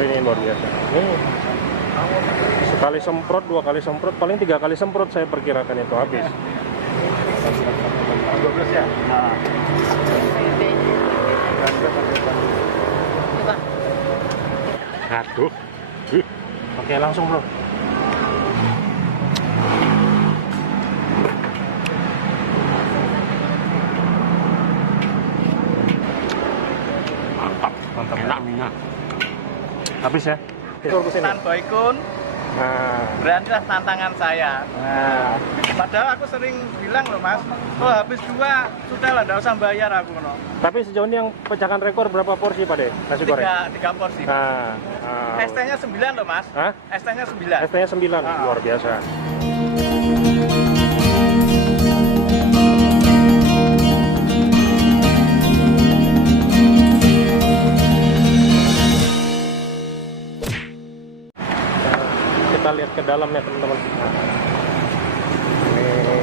Oh, ini luar biasa. Ini sekali semprot, 2 kali semprot, paling 3 kali semprot saya perkirakan itu habis. 12 ya? Nah. Coba. Aduh. Oke, langsung bro. Mantap, enak minyak. Habis ya? Tanpa ikun, Nah, beranilah tantangan saya. Nah, padahal aku sering bilang loh mas, oh habis 2 sudah lah, nggak usah bayar aku no. tapi sejauh ini yang pecahkan rekor berapa porsi Pak De? Nasi goreng? 3 porsi. Nah, ST-nya 9 loh mas. hah? ST-nya 9. ST-nya 9, luar biasa. Kita lihat ke dalamnya teman-teman. Ini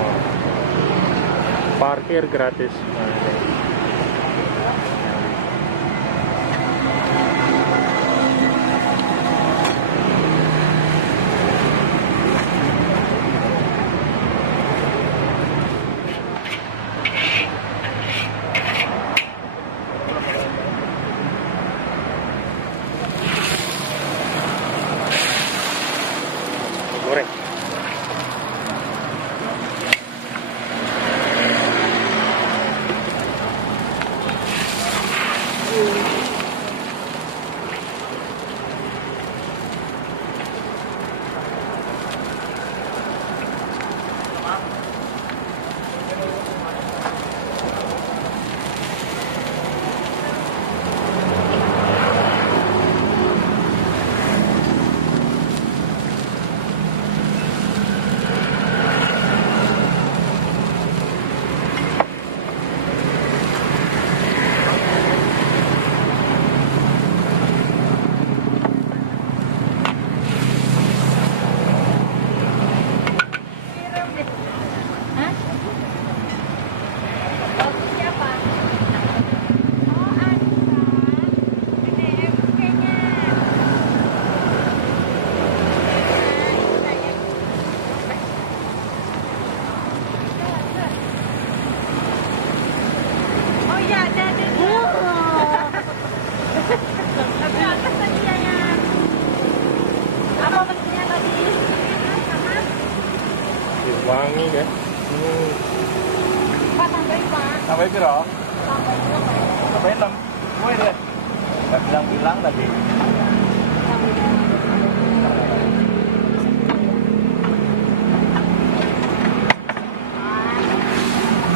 oh, parkir gratis. Nah, ini. Goreng. Wangi ya. Pak tambahin Pak. Sampai piro? Tambahin berapa ya? Sampai 6. Woi deh. Nggak bilang-bilang tadi.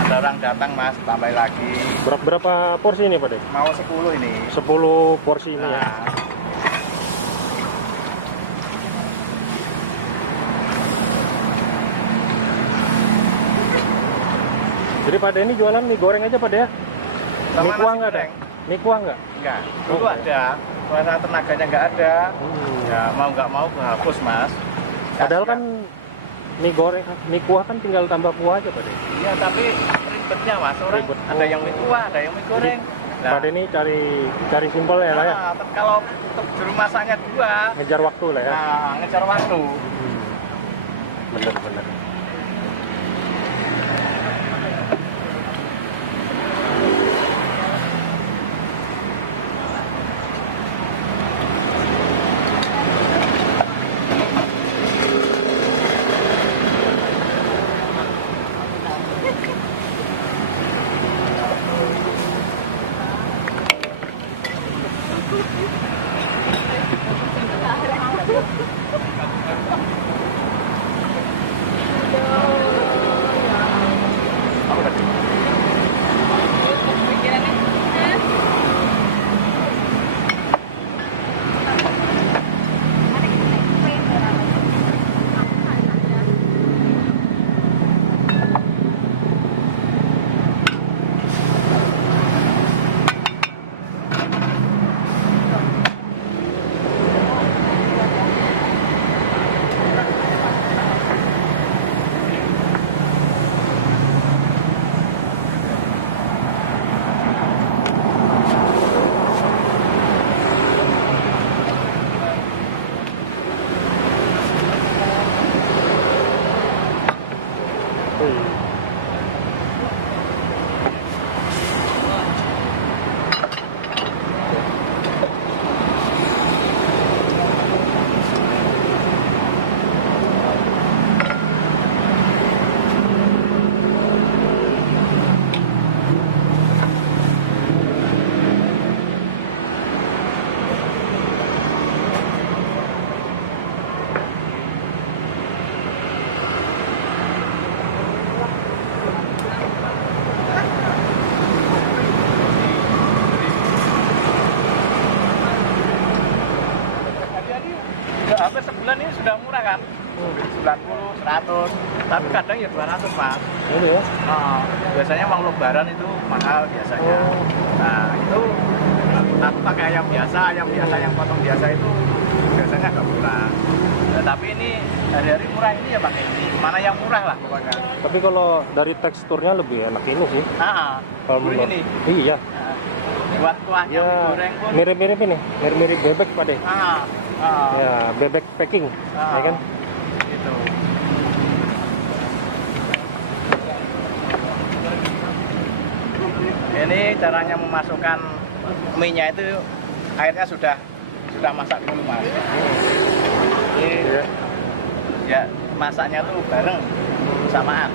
Ada orang datang mas, tambah lagi. Berapa porsi ini Pak De? Mau 10 ini. 10 porsi ini ya. Nah, Jadi Pak De ini jualan mie goreng aja Pak De ya? sama Mie kuah nasi nggak ada? goreng. Mie kuah nggak? Enggak, dulu Oh, ada. Karena tenaganya nggak ada. Ya mau nggak mau kehapus mas. Padahal kan mie goreng, mie kuah kan tinggal tambah kuah aja Pak De. Iya tapi ribetnya mas, orang Ribet. ada yang mie kuah, ada yang mie goreng. Pak De ini cari simpel ya lah ya? Kalau untuk juru masaknya 2, Ngejar waktu lah ya? nah ngejar waktu. Bener-bener. sudah murah kan. 90, 100, tapi kadang ya 200 mas. Ini ya. Biasanya mau lebaran itu mahal biasanya. Nah itu aku pakai ayam biasa yang potong biasa itu biasanya agak murah. Nah, tapi ini hari-hari murah ini ya pakai ini. Mana yang murah lah pokoknya. Tapi kalau dari teksturnya lebih enak ini sih. Kalau Gurih menurut- ini. Iya. Buat kuahnya Ya, goreng pun. mirip-mirip ini, mirip-mirip bebek Pak De. Ya, bebek packing, ya kan? Gitu. Ini caranya memasukkan mie-nya itu airnya sudah masak dulu mas. Jadi Iya. ya masaknya tuh bareng bersamaan.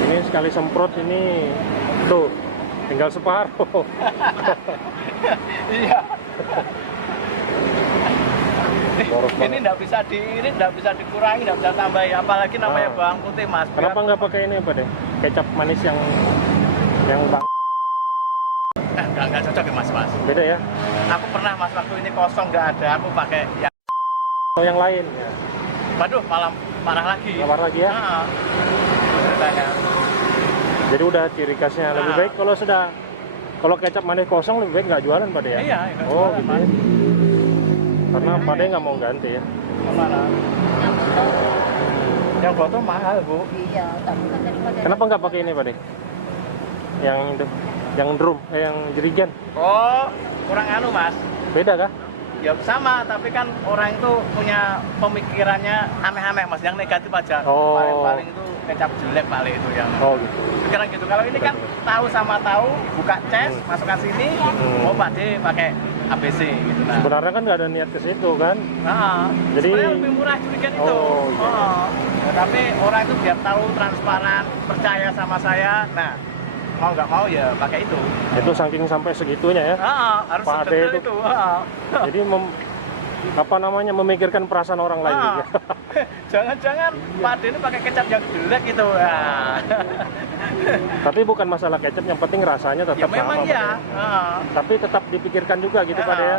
Ini sekali semprot ini tuh tinggal separuh. Iya. Boros Ini banget. nggak bisa diirit, nggak bisa dikurangi, nggak bisa tambahin. Apalagi namanya bawang putih mas. Kenapa nggak pakai ini Pak De? Kecap manis yang bang Nggak cocok ya mas. beda ya? Aku pernah mas waktu ini kosong nggak ada, aku pakai yang. Atau yang lain ya? Waduh, malah parah lagi. Lapar lagi ya? Ceritanya. Jadi udah ciri khasnya lebih baik kalau kecap manis kosong lebih baik nggak jualan Pak De ya? Iya, nggak Oh jualan, gitu Mas. ya? Karena Pak De nggak mau ganti ya? Kemana? Yang botol mahal bu. Iya, tapi kan daripada Kenapa nggak pakai ini Pak De? Yang itu, yang drum, yang jerigen, Oh, kurang anu mas. beda kah? Ya sama, tapi kan orang itu punya pemikirannya aneh-aneh mas, yang negatif aja. Oh. Paling itu kecap jelek paling itu yang. Oh gitu. Pikiran gitu. Kalau ini kan tahu sama tahu, buka ces, masukkan sini, oh Pak D pakai ABC gitu nah. Sebenarnya kan nggak ada niat ke situ kan? Jadi- Sebenarnya lebih murah jerigen itu. Oh, iya. Ya, tapi orang itu biar tahu transparan, percaya sama saya. Nah, mau nggak mau ya pakai itu. Itu saking sampai segitunya ya. Harus Pak D sedetail itu- itu. Jadi memikirkan perasaan orang lain juga. Jangan-jangan Pak D ini pakai kecap yang jelek gitu. Tapi bukan masalah kecap, yang penting rasanya Ya tetap memang sama. ya. Pak De. Tapi tetap dipikirkan juga gitu Pak De ya.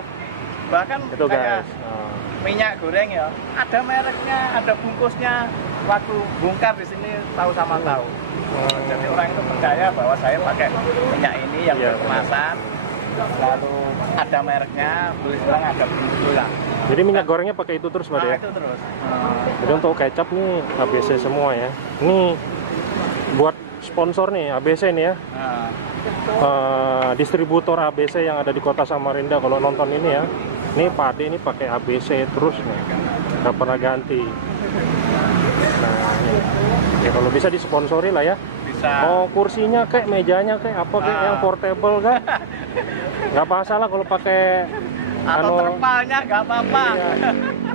Bahkan Itu kayak guys. Nah, minyak goreng ya, ada mereknya, ada bungkusnya. Waktu bongkar di sini tahu sama tahu. Jadi orang itu percaya bahwa saya pakai minyak ini yang Iya, berkemasan, lalu ada mereknya, bilang ada bungkus lah. Jadi minyak gorengnya pakai itu terus Pak De Nah, ya. itu terus. Jadi untuk kecap nih ABC semua ya. Ini buat sponsor nih ABC nih ya. Distributor ABC yang ada di Kota Samarinda kalau nonton ini ya. Ini Pak De ini pakai ABC terus nih. Nggak pernah ganti. Nah, ini. Ya kalau bisa disponsori lah ya. Bisa. Mau kursinya kayak mejanya kayak apa kayak yang portable kan. Nggak masalah kalau pakai Atau terpalnya nggak apa-apa. iya,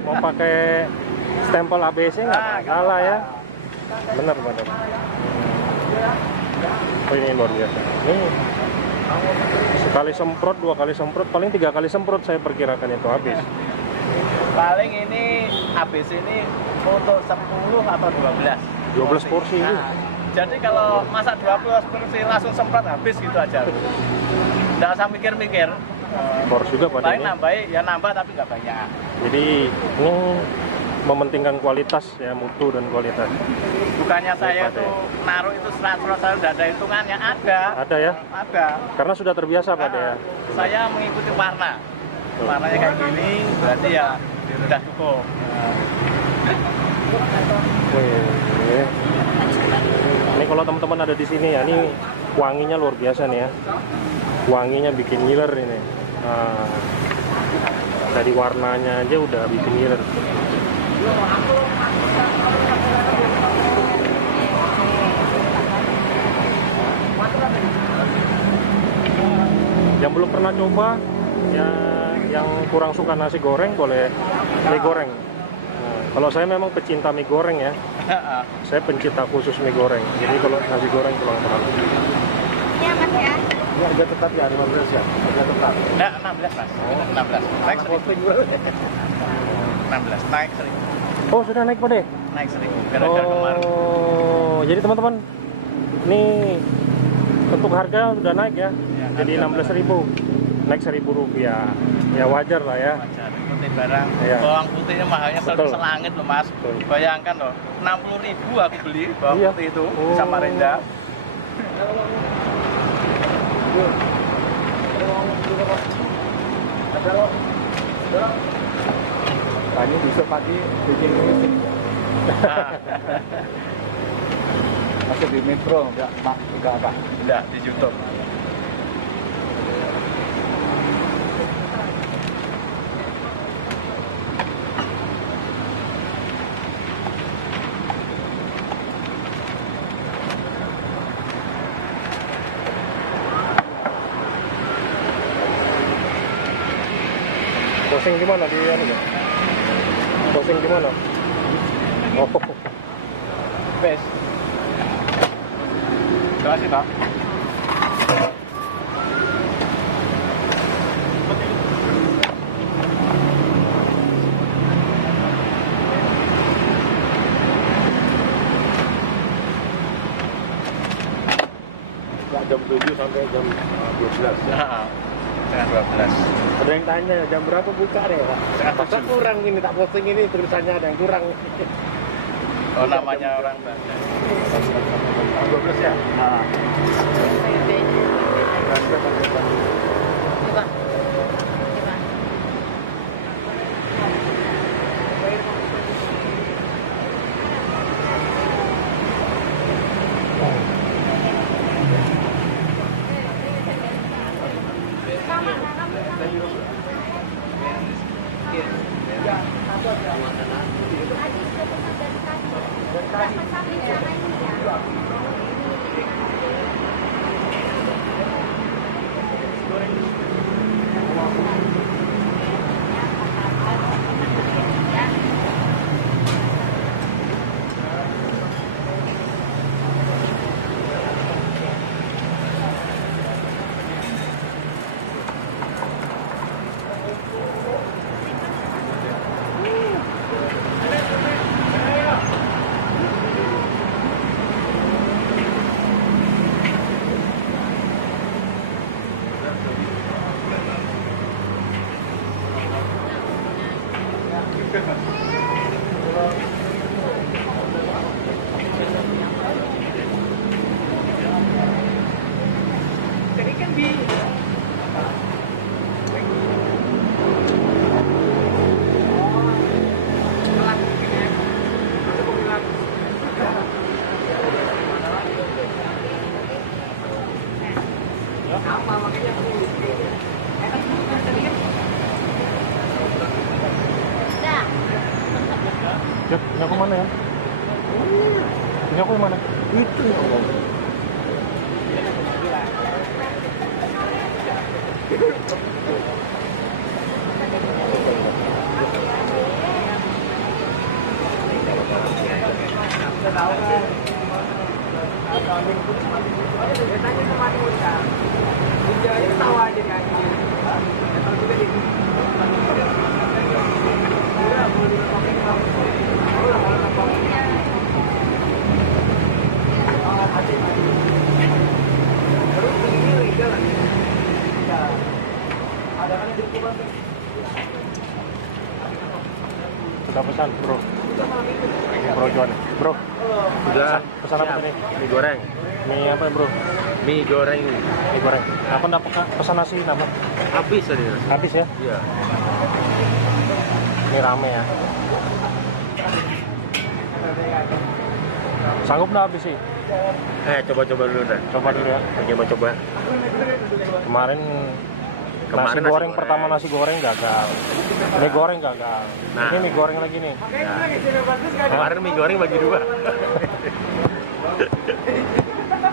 mau pakai stempel ABC nggak Nggak masalah ya. apa-apa. Bener bener. Oh ini luar biasa. Ini sekali semprot, 2 kali semprot, paling 3 kali semprot saya perkirakan itu habis. Paling ini ABC ini untuk 10 atau 12. 12 porsi. Jadi kalau masak 12 porsi langsung semprot habis gitu aja. Nggak usah mikir-mikir. Boros juga Pak Paling ini. nambahin, ya nambah tapi nggak banyak. Jadi ini mementingkan kualitas ya, mutu dan kualitas. Bukannya saya Pak, tuh naruh itu serat-serat saya udah ada hitungannya, ada. Ada ya? Ada. Karena sudah terbiasa Pak ya. Saya mengikuti warna. Warnanya kayak gini, berarti ya sudah cukup. Wih. Ini kalau teman-teman ada di sini ya, ini wanginya luar biasa nih ya. Wanginya bikin ngiler ini. Nah, dari warnanya aja udah bikin ngiler. Yang belum pernah coba, ya yang kurang suka nasi goreng boleh mie goreng. Nah, kalau saya memang pecinta mie goreng ya. Saya pencinta khusus mie goreng. Jadi kalau nasi goreng kurang pernah. Ini aman ya. Ini harga tetap ya 15 ya. Harga tetap. Enggak, 16 mas. 16. Naik 1000. 16. Naik 1000. Oh sudah naik Pak De? Naik 1000. Gara-gara kemarin. Oh jadi teman-teman, ini untuk harga udah naik ya, Ya, jadi harga 16.000, naik 1.000 rupiah. Ya wajar lah ya. Wajar, ikutin barang. Iya. Bawang putihnya mahalnya Betul. selangit loh mas. Betul. Bayangkan loh, 60.000 aku beli bawang Iya. putih itu Oh. di Samarinda. Tadi besok pagi bikin musik. Masuk di metro, enggak apa. Enggak, di YouTube. Posting gimana di anu ya? Posting gimana? Oh, Best. Terima kasih Pak. jam 7 sampai jam 12 ya. Nah, setengah 12. Ada yang tanya jam berapa buka deh Pak? Masa kurang ini tak posting ini tulisannya ada yang kurang. Oh namanya orang Banjar. 12 ya? Nah, Coba. Coba. Ya, punya aku mana ya? Punya aku yang mana? Itu ya Allah. Sudah pesan bro. Bro John. Bro. Udah. Pesan apa tadi? Mie goreng. Mie apa bro? Mie goreng. Mie goreng. Apa dapat pesan nasi apa? Habis tadi. Habis ya? Iya. Ini rame ya. Sanggup nggak habis sih? Coba-coba dulu dah. Coba dulu ya. Coba-coba. Kemarin nasi Nasi goreng goreng. pertama nasi goreng gagal. Mie goreng gagal. Nah. Ini mie goreng lagi nih. Kemarin mie goreng bagi dua.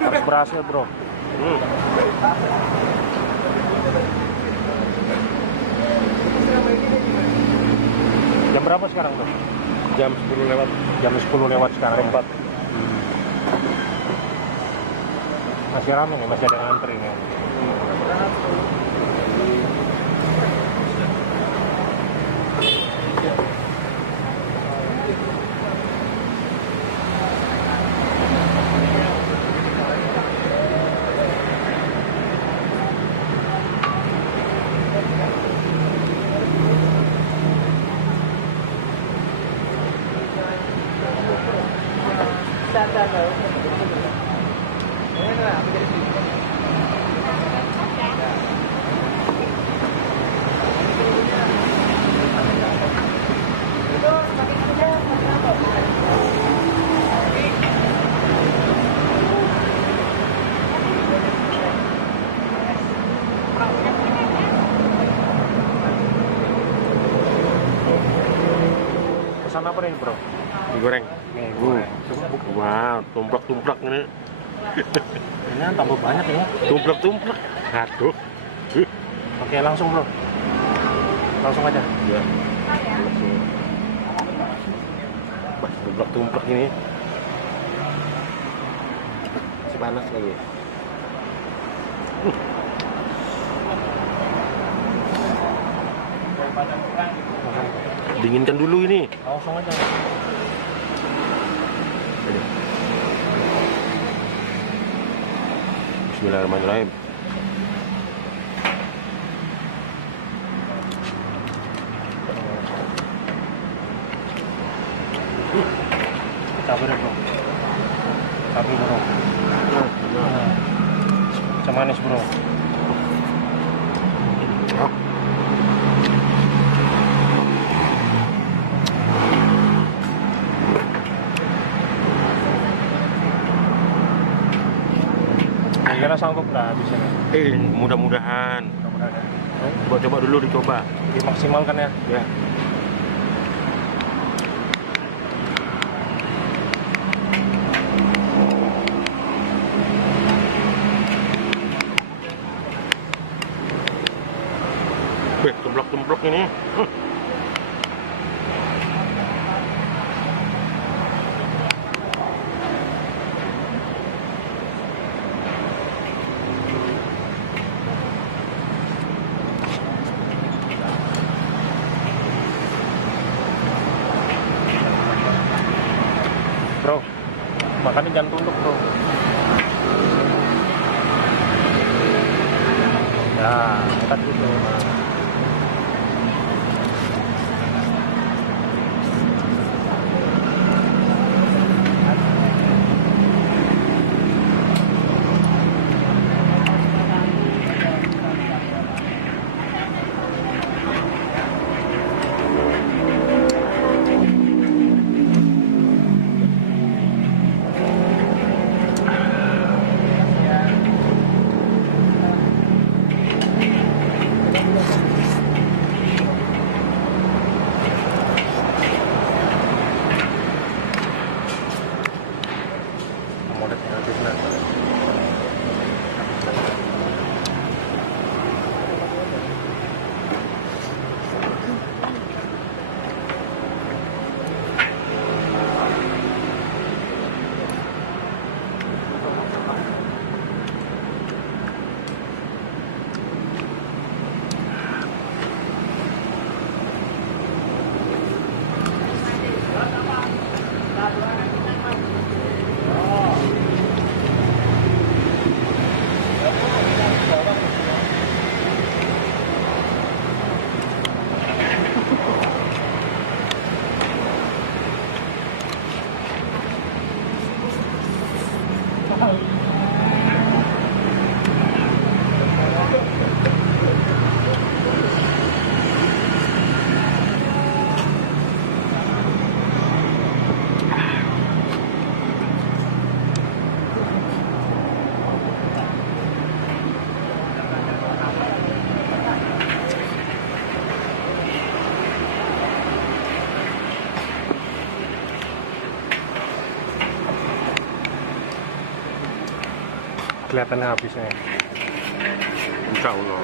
Harus berhasil bro. Jam berapa sekarang tuh? Jam 10 lewat. Jam 10 lewat sekarang. ya? 4. Masih rame nih, masih ada yang antri nih. Pesan apa nih bro? Digoreng. Nih goreng. Wow, tumplak-tumplak ini. Ini tambah banyak ya. Tumplak-tumplak. Aduh. Oke langsung bro. Langsung aja. Ya. Wah, tumplak-tumplak ini. Masih panas lagi. Dinginkan dulu ini. Langsung aja. Bismillahirrahmanirrahim. Cabai bro. Cabai bro. Macam manis bro. Kira sanggup nggak di sini? Mudah-mudahan. Mudah-mudahan ya. Coba dulu dicoba. Dimaksimalkan ya. Ya. Wih, tumplak-tumplak ini. Bro, makannya jangan tunduk bro. Ya, angkat gitu. Modetnya habis nanti. Kelihatan habisnya. Insya Allah.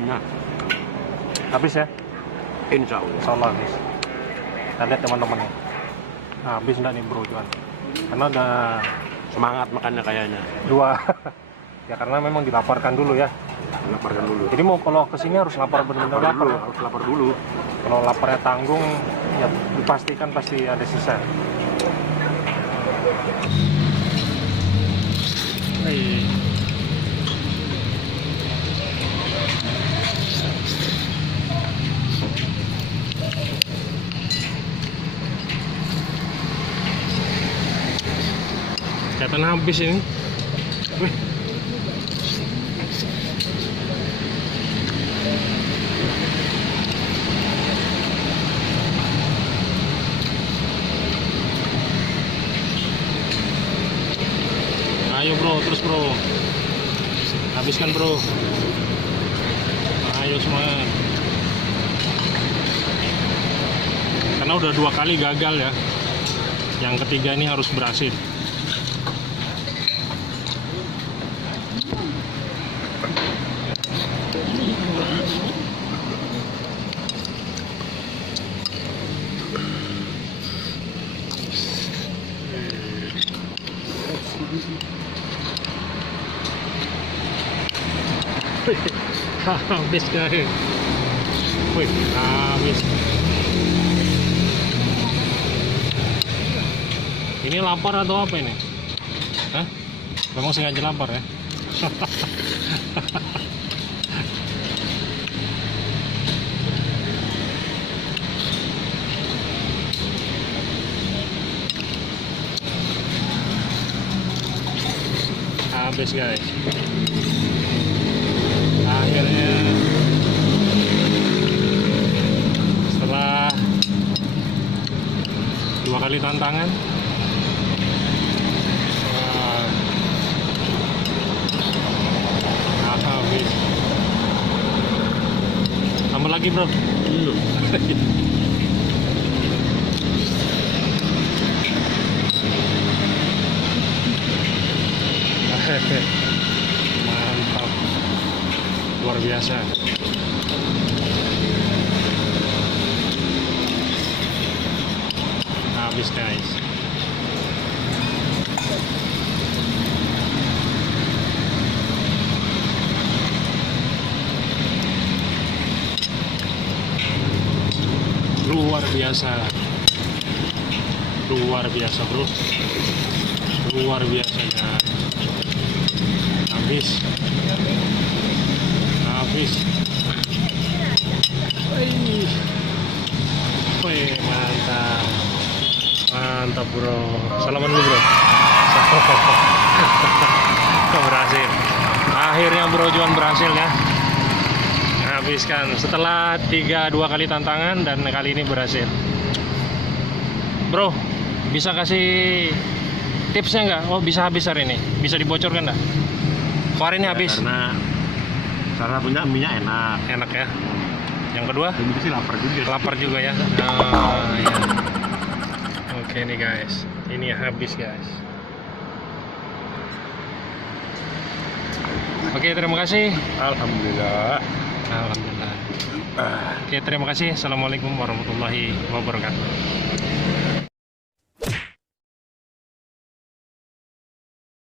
minyak. Habis ya? Insya Allah. Insya Allah habis. Kita lihat teman-teman nih. Nah, habis enggak nih bro Juan? Karena ada Semangat makannya kayaknya. 2. Ya karena memang dilaparkan dulu ya. Laparkan dulu. Jadi mau kalau kesini harus lapar benar-benar lapar ya. Harus lapar dulu. Kalau laparnya tanggung, ya dipastikan pasti ada sisa. Hei. Kelihatan habis ini. Wih. Ayo bro, terus bro. Habiskan bro. Ayo semangat. Karena udah 2 kali gagal ya. Yang ketiga ini harus berhasil. Habis guys. Wih, habis. Ini lapar atau apa ini? Hah? Memang sengaja lapar ya? Habis guys. Akhirnya setelah 2 kali tantangan, habis. Tambah lagi bro. Mantap, luar biasa. Habis guys. Luar biasa. Luar biasa bro. Luar biasanya. Habis. Habis. Wih, mantap. Mantap bro. Salaman dulu bro. Berhasil. Akhirnya bro Juan berhasil ya. Habiskan setelah 2 kali tantangan dan kali ini berhasil. Bro, bisa kasih tipsnya nggak? Oh bisa habis hari ini. Bisa dibocorkan nggak? Hari ini habis. Karena punya minyak enak. Enak ya. Yang kedua? Ini sih lapar juga. Lapar juga ya. Oh, ya. Oke nih guys. Ini habis guys. Oke, terima kasih. Alhamdulillah. Alhamdulillah. Oke, terima kasih. Assalamualaikum warahmatullahi wabarakatuh.